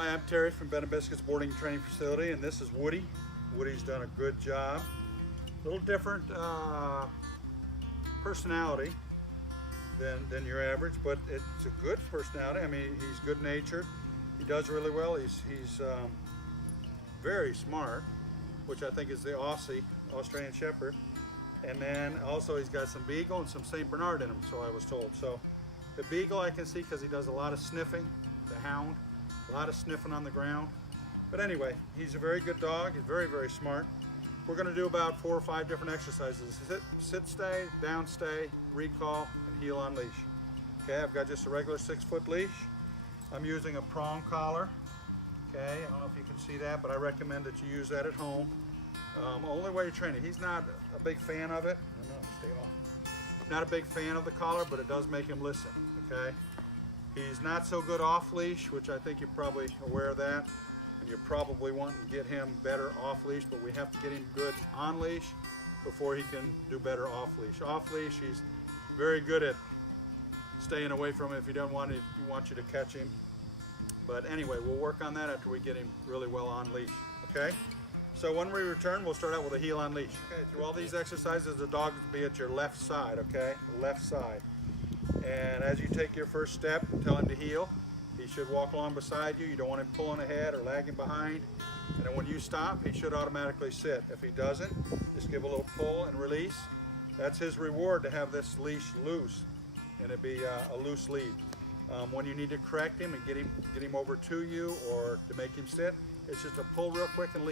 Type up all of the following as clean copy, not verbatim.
Hi, I'm Terry from Ben & Biscuits Boarding and Training Facility, and this is Woody. Woody's done a good job. A little different personality than your average, but it's a good personality. I mean, he's good-natured. He does really well. He's very smart, which I think is the Australian Shepherd. And then also he's got some Beagle and some St. Bernard in him, so I was told. So the Beagle I can see because he does a lot of sniffing, the Hound, a lot of sniffing on the ground. But anyway, he's a very good dog. He's very, very smart. We're going to do about 4 or 5 different exercises. Sit, stay, down, stay, recall, and heel on leash. Okay, I've got just a regular 6-foot leash. I'm using a prong collar. Okay, I don't know if you can see that, but I recommend that you use that at home. Only way to train it. He's not a big fan of it. No, stay off. Not a big fan of the collar, but it does make him listen. Okay. He's not so good off leash, which I think you're probably aware of that, and you're probably wanting to get him better off leash. But we have to get him good on leash before he can do better off leash. Off leash, he's very good at staying away from it if he doesn't want it. He wants you to catch him. But anyway, we'll work on that after we get him really well on leash. Okay. So when we return, we'll start out with a heel on leash. Okay, through all these exercises, the dog will be at your left side, okay? Left side. And as you take your first step, tell him to heel. He should walk along beside you. You don't want him pulling ahead or lagging behind. And then when you stop, he should automatically sit. If he doesn't, just give a little pull and release. That's his reward to have this leash loose, and it'd be a loose lead. When you need to correct him and get him over to you or to make him sit, it's just a pull real quick and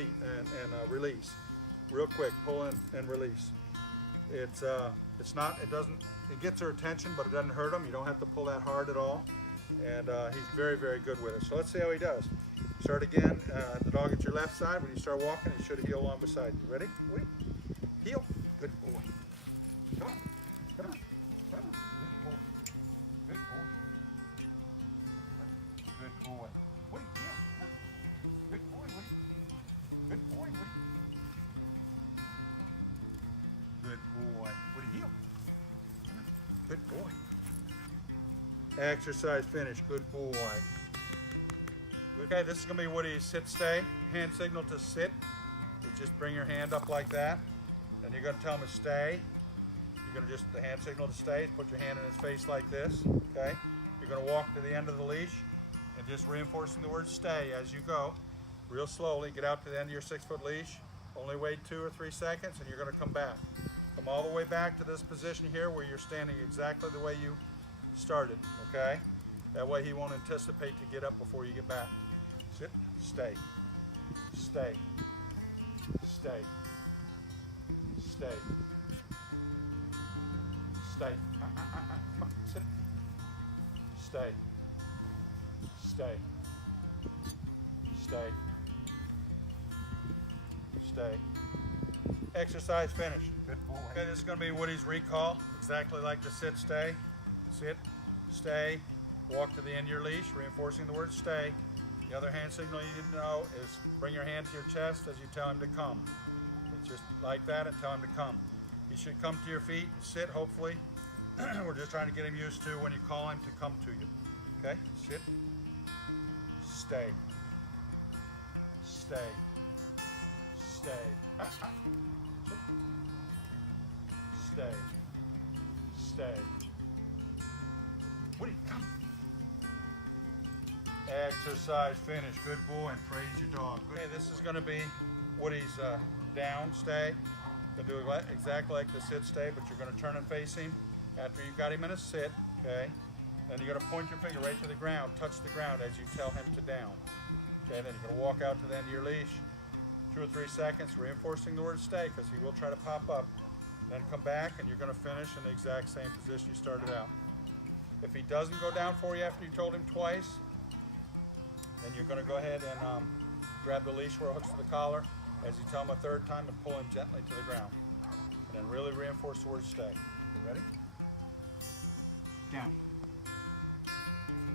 release. Real quick, pull and release. It gets their attention, but it doesn't hurt them. You don't have to pull that hard at all. And he's very, very good with it. So let's see how he does. Start again, the dog at your left side. When you start walking, he should heel along beside you. Ready? Wait. Heel. Good boy. Come on. Come on. Come on. Good boy. Good boy. Good boy. Woody, heel. Good boy, Woody. Good boy, Woody. Good boy. Woody, heel. Good boy. Exercise finished. Good boy. Okay, this is going to be Woody's sit stay. Hand signal to sit. You just bring your hand up like that. Then you're going to tell him to stay. You're going to just the hand signal to stay. Put your hand in his face like this. Okay. You're going to walk to the end of the leash and just reinforcing the word stay as you go. Real slowly, get out to the end of your 6-foot leash. Only wait 2 or 3 seconds and you're going to come back. Come all the way back to this position here where you're standing exactly the way you started, okay? That way he won't anticipate to get up before you get back. Sit, stay, stay, stay, stay, stay. Come on, sit. Stay, stay, stay. Stay. Exercise finished. Good boy. Okay, this is going to be Woody's recall, exactly like the sit, stay. Sit, stay, walk to the end of your leash, reinforcing the word stay. The other hand signal you need to know is bring your hand to your chest as you tell him to come. It's just like that and tell him to come. He should come to your feet and sit, hopefully. We're just trying to get him used to when you call him to come to you. Okay, sit, stay, stay. Stay. Stay. Stay. Woody, come. Exercise finished. Good boy, and praise your dog. Okay, this is going to be Woody's down stay. Going to do exactly like the sit stay, but you're going to turn and face him after you've got him in a sit. Okay. Then you're going to point your finger right to the ground, touch the ground as you tell him to down. Okay. Then you're going to walk out to the end of your leash. 2 or 3 seconds, reinforcing the word stay because he will try to pop up. Then come back and you're going to finish in the exact same position you started out. If he doesn't go down for you after you told him twice, then you're going to go ahead and grab the leash where it hooks to the collar as you tell him a 3rd time and pull him gently to the ground. And then really reinforce the word stay. You ready? Down.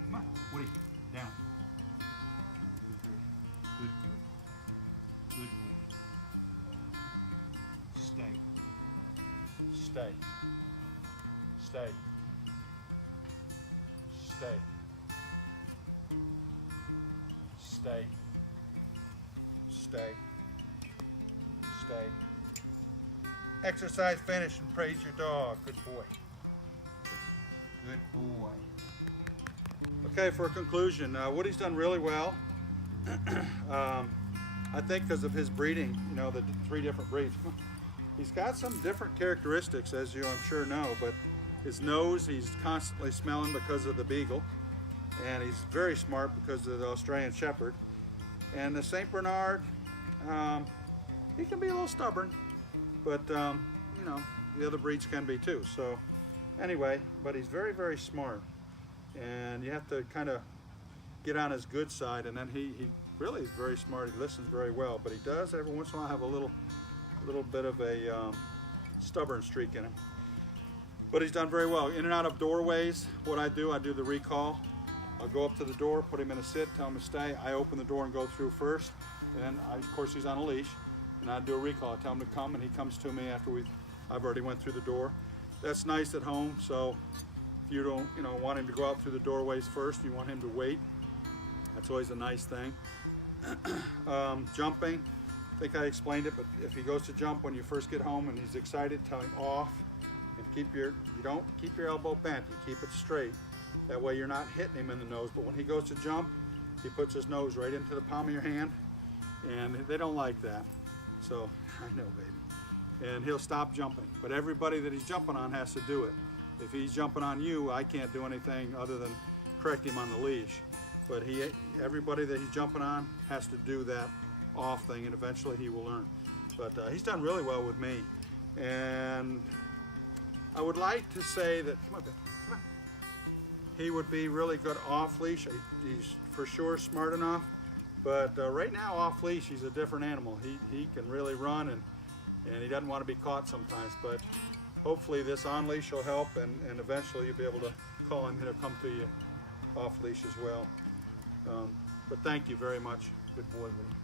Come on, Woody, down. Good boy. Good boy. Good boy. Stay. Stay. Stay. Stay. Stay. Stay. Stay. Exercise finished and praise your dog. Good boy. Good boy. Okay, for a conclusion, Woody's done really well. I think because of his breeding, you know, the 3 different breeds. He's got some different characteristics, as you I'm sure know, but his nose, he's constantly smelling because of the Beagle, and he's very smart because of the Australian Shepherd. And the Saint Bernard, he can be a little stubborn, but you know, the other breeds can be too. So anyway, but he's very, very smart, and you have to kind of get on his good side, and then he really is very smart. He listens very well, but he does every once in a while have a little bit of a stubborn streak in him. But he's done very well. In and out of doorways, what I do the recall. I'll go up to the door, put him in a sit, tell him to stay. I open the door and go through first, and then of course he's on a leash, and I do a recall. I tell him to come, and he comes to me after I've already went through the door. That's nice at home. So if you don't, you know, want him to go out through the doorways first, you want him to wait. That's always a nice thing. Jumping, I think I explained it, but if he goes to jump when you first get home and he's excited, tell him off, and you don't keep your elbow bent, you keep it straight. That way you're not hitting him in the nose, but when he goes to jump, he puts his nose right into the palm of your hand, and they don't like that. So, I know, baby. And he'll stop jumping, but everybody that he's jumping on has to do it. If he's jumping on you, I can't do anything other than correct him on the leash. But everybody that he's jumping on has to do that off thing, and eventually he will learn. But he's done really well with me. And I would like to say that, come on, baby, come on. He would be really good off leash. He's for sure smart enough. But right now, off leash, he's a different animal. He can really run, and he doesn't want to be caught sometimes. But hopefully this on leash will help, and eventually you'll be able to call him. He'll come to you off leash as well. But thank you very much. Good boy, Lee.